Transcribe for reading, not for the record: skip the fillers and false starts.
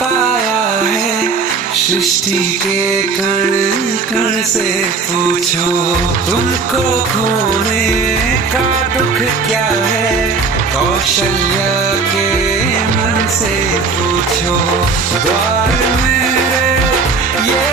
पाया है सृष्टि के कण कण से पूछो। तुमको खोने का दुख क्या है कौशल्या के मन से पूछो। द्वार मेरे ये